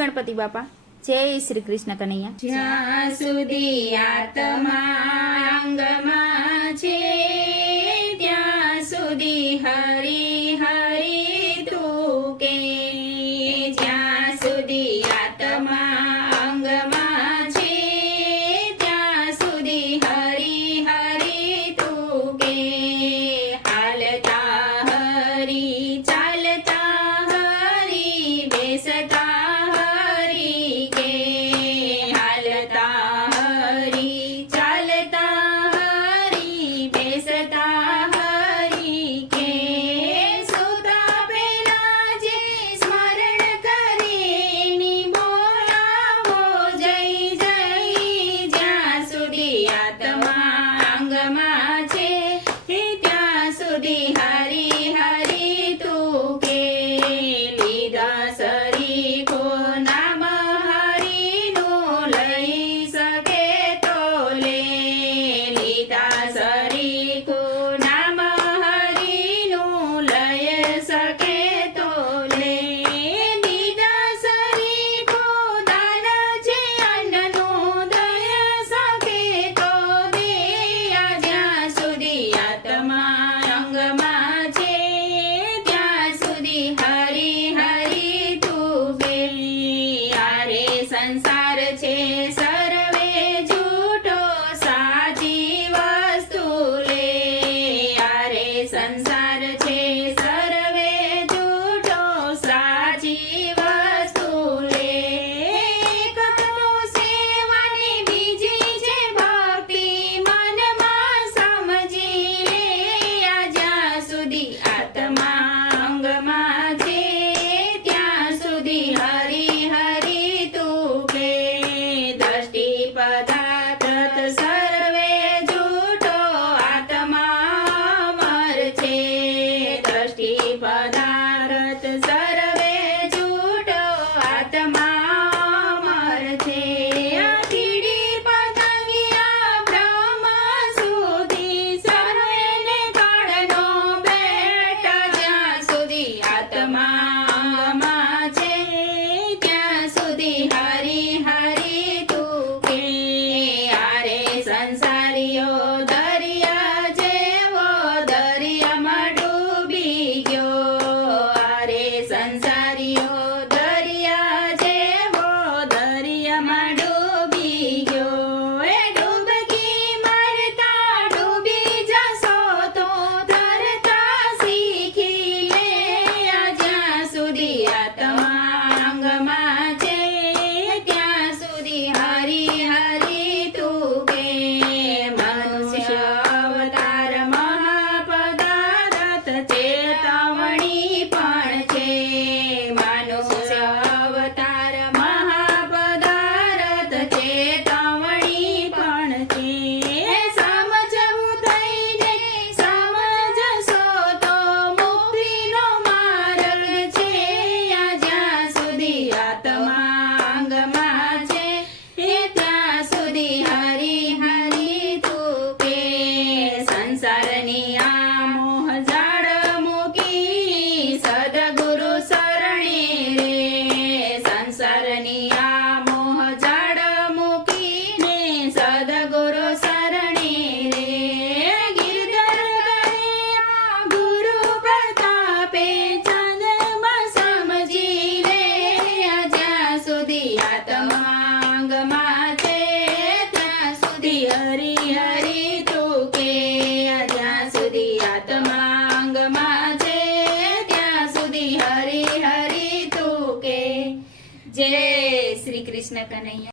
गणपति बापा। जय श्री कृष्ण कन्हैया। જ્યાં સુધી આત્મા અંગમાં છે ત્યાં સુધી હરી હરી તું કે, જ્યાં સુધી આત્મા અંગમાં છે ત્યાં સુધી હરી હરી તું કે, હાલતા હરી ચાલતા હરી બેસતા हरी हरी तू के, લીધા સરી કો નામ હરી નું લઈ શકે તો લે, લીધા સરી કો નામ હરી નું લઈ શકે તો લે, લીધા સરી કો દાન છે અન્નનું દય શકે તો દે, જ્યાં સુધી આત્મા અંગમાં છે ત્યાં સુધી હરી હરી તું કે, આરે સંસાર છે સર્વે જૂઠો સાચી વસ્તુ લે, આરે સંસાર છે સર્વે જૂઠો સાચી વસ્તુ લે, એક તો સેવાની બીજી છે ભક્તિ મનમાં સમજી લે, જ્યાં સુધી આત્મા અંગમાં છે ત્યાં સુધી હરી હરી તું કે, દ્રષ્ટિ પદાર્થ સર્વે જૂઠો આત્મા અમર છે, દ્રષ્ટિ પદાર્થ સર્વે જૂઠો આત્મા અમર છે, કીડી પતંગિયા બ્રહ્મ સુધી સર્વેને કાળનો બેટ, જ્યાં સુધી આત્મા અંગમાં છે ત્યાં સુધી હરી હરી તું કે, આરે સંસારીઓ દરિયા જેવો દરિયામાં ડૂબી ગયો, આરે સંસારીઓ દરિયા જેવો દરિયામાં ડૂબી ગયો, એ ડૂબકી મારતા ડૂબી જશો તો તરતા શીખી લે, જ્યાં સુધી આત્મા અંગમાં છે ત્યાં સુધી હરી હરી તું કે, મનુષ્ય અવતાર મહાપદાર્થ ચેતવણી પણ છે, મનુષ્ય અવતાર મહાપદાર્થ ચેતવણી પણ છે, સમજવું થઈ જાય સમજશો તો મુક્તિનો માર્ગ છે, જ્યાં સુધી આત્મા અંગમાં છે ત્યાં સુધી હરી હરી તું કે, સંસારની આ મોહ જાળ મૂકી સદગુરુ શરણે રે, સંસારની આ મોહ જાળ મૂકીને સદગુરુ શરણે રે, ગિરધર કરે આ ગુરુ પ્રતાપે ચંદ્રમાં સમજી લે, જ્યાં સુધી આત્મા અંગમાં છે ત્યાં સુધી હરી હરી તું કે, જ્યાં સુધી આત્મા અંગમાં છે ત્યાં સુધી હરી હરી તું કે, જય શ્રી કૃષ્ણ કનૈયા।